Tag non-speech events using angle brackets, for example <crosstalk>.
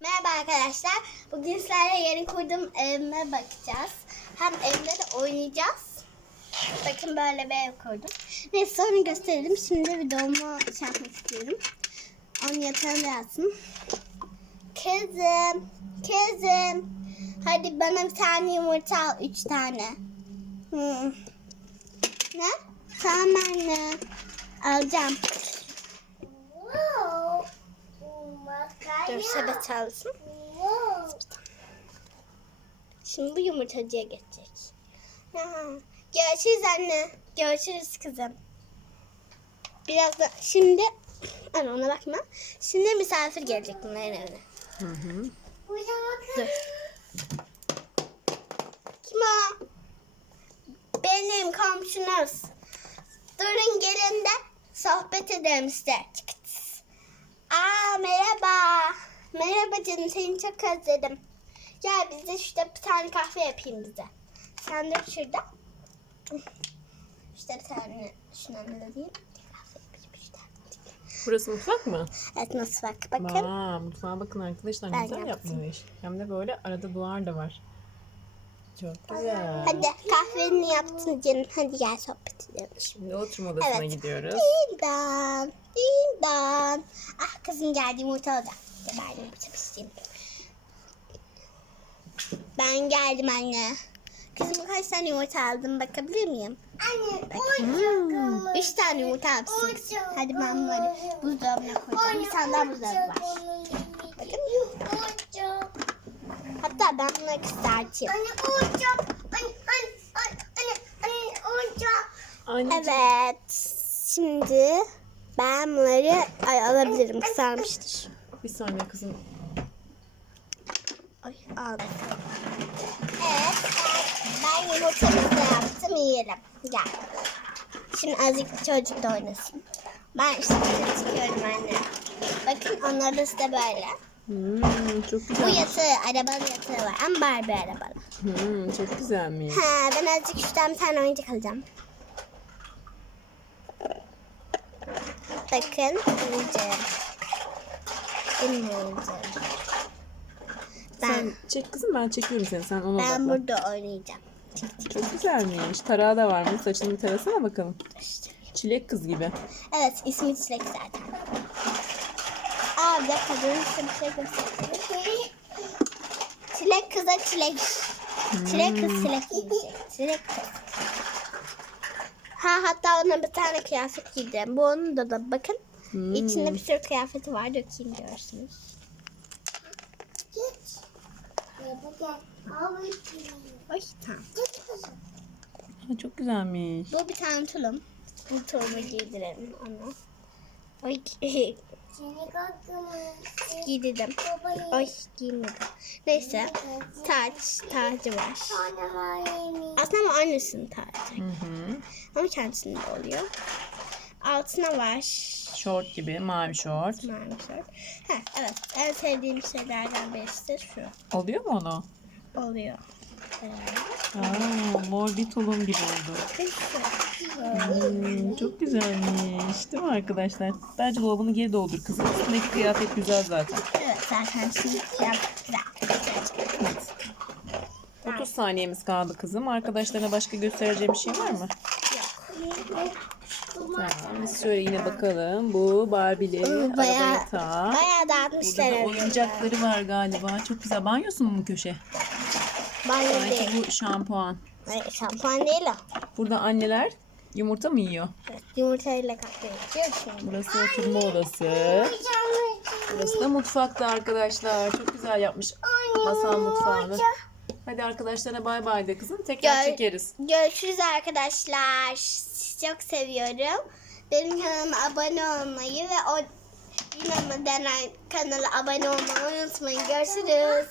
Merhaba arkadaşlar. Bugün sizlerle yeni kurduğum evime bakacağız. Hem evde de oynayacağız. Bakın böyle bir ev kurdum. Neyse sonra gösterelim. Şimdi videomu şey yapmak istiyorum. Onun yatağında yatsın. Kızım, kızım. Hadi bana bir tane yumurta al. Üç tane. Hmm. Ne? Tamam anne. Alacağım. Dur sepet alsın. Şimdi bu yumurtacıya geçecek. Görüşürüz anne. Görüşürüz kızım. Biraz da şimdi Ana ona bakma. Şimdi misafir gelecek bunların evine. Hı hı. Dur. Kim o? Benim komşunuz. Durun gelin de sohbet edelim size. Çıkıt. Merhaba. Merhaba canım seni çok özledim. Gel bize şurada bir tane kahve yapayım bize. Sen de şurada. İşte bir tane şundan alayım. Burası mutfak mı? Evet mutfak bakın. Aa, mutfağa bakın arkadaşlar Ben güzel yaptım. yapmış. Hem de böyle arada duvar da var. Çok güzel. Hadi kahveni yaptın canım. Hadi gel sohbet edelim. Şimdi oturma odasına Evet. gidiyoruz. Dindan, dindan. Kızım geldi yumurta alacak. Ben yumurta pişireyim. Ben geldim anne. Kızım kaç tane yumurta aldın bakabilir miyim? Anne Hmm. Üç tane yumurta almışsın. Hadi ben bunları buzdolabına koyacağım. Bir tane daha buzdolabı var. Bakın. Hatta ben bunları kızartayım. Anne oyuncak. Anne anne anne anne oyuncak. Anneciğim. Evet. Şimdi ben bunları ay, alabilirim. Kızarmıştır. Bir saniye kızım. Ay aldım. Evet. Ben, ben yumurtamızı yaptım. Yiyelim. Gel. Şimdi azıcık çocuk da oynasın. Ben işte çıkıyorum anne. Bakın onlar da size böyle. Hmm, çok Bu güzel. yatağı, arabanın yatağı var. Ama Barbie arabalı. Hmm, çok güzelmiş. Ha, ben azıcık şuradan bir tane oyuncak alacağım. Bakın. Benim oyuncağım. Ben, Sen çek kızım ben çekiyorum seni. Sen ona ben odaklan. burada oynayacağım. Çok güzelmiş. Tarağı da varmış. Saçını bir tarasana bakalım. Çilek kız gibi. Evet ismi Çilek zaten. Aa bir dakika dur size bir şey göstereyim. Çilek kıza çilek. Çilek kız çilek yiyecek. Çilek kız. Ha hatta ona bir tane kıyafet giydim. Bu onun da da bakın. Hmm. İçinde bir sürü kıyafeti var. Dökeyim görürsünüz. Geç. Tamam. Ha, çok güzelmiş. Bu bir tane tulum. Bu tulumu giydirelim ona. <laughs> Kalktım. giydirdim. Oy giymedim. Neyse. Taç, tacı var. Aslında ama annesinin tacı. Hı hı. Ama kendisinin de oluyor. Altına var. Şort gibi. Mavi şort. Mavi şort. Ha, evet. En sevdiğim şeylerden birisi de şu. Oluyor mu onu? Oluyor. Evet. Aa, mor bir tulum gibi oldu. Hmm, çok güzelmiş. Değil mi arkadaşlar? Bence dolabını geri doldur kızım. Üstündeki kıyafet güzel zaten. Evet zaten şimdi yaptık. Güzel. 30 saniyemiz kaldı kızım. Arkadaşlarına başka göstereceğim bir şey var mı? Tamam. Biz şöyle yine bakalım. Bu Barbie'li Iı, araba bayağı- yatağı. Bayağı Burada dağıtmışlar da evde. oyuncakları var galiba. Çok güzel. Banyosu mu bu köşe? Banyo Sanki değil. bu şampuan. Hayır, şampuan değil o. Burada anneler yumurta mı yiyor? Evet, yumurtayla kahve içiyor şimdi. Burası oturma odası. Burası da mutfakta arkadaşlar. Çok güzel yapmış masal mutfağını. Hadi arkadaşlara bay bay de kızım. Tekrar Gör- çekeriz. Görüşürüz arkadaşlar. Sizi çok seviyorum. Benim kanalıma abone olmayı ve o Dinamo denen kanala abone olmayı unutmayın. Görüşürüz.